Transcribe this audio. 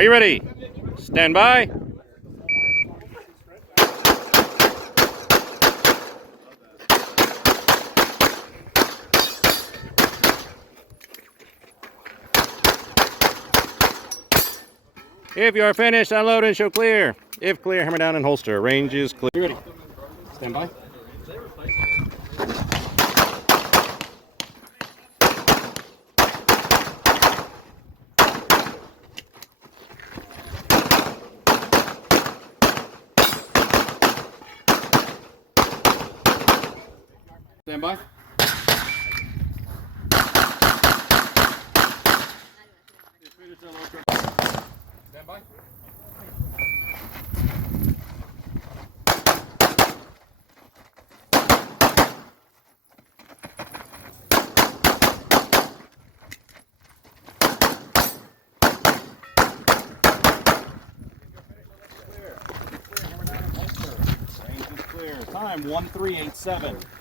Are you ready? Stand by. If you are finished, unload and show clear. If clear, hammer down and holster. Range is clear. You ready? Stand by. Stand by. Stand by. Time 1387.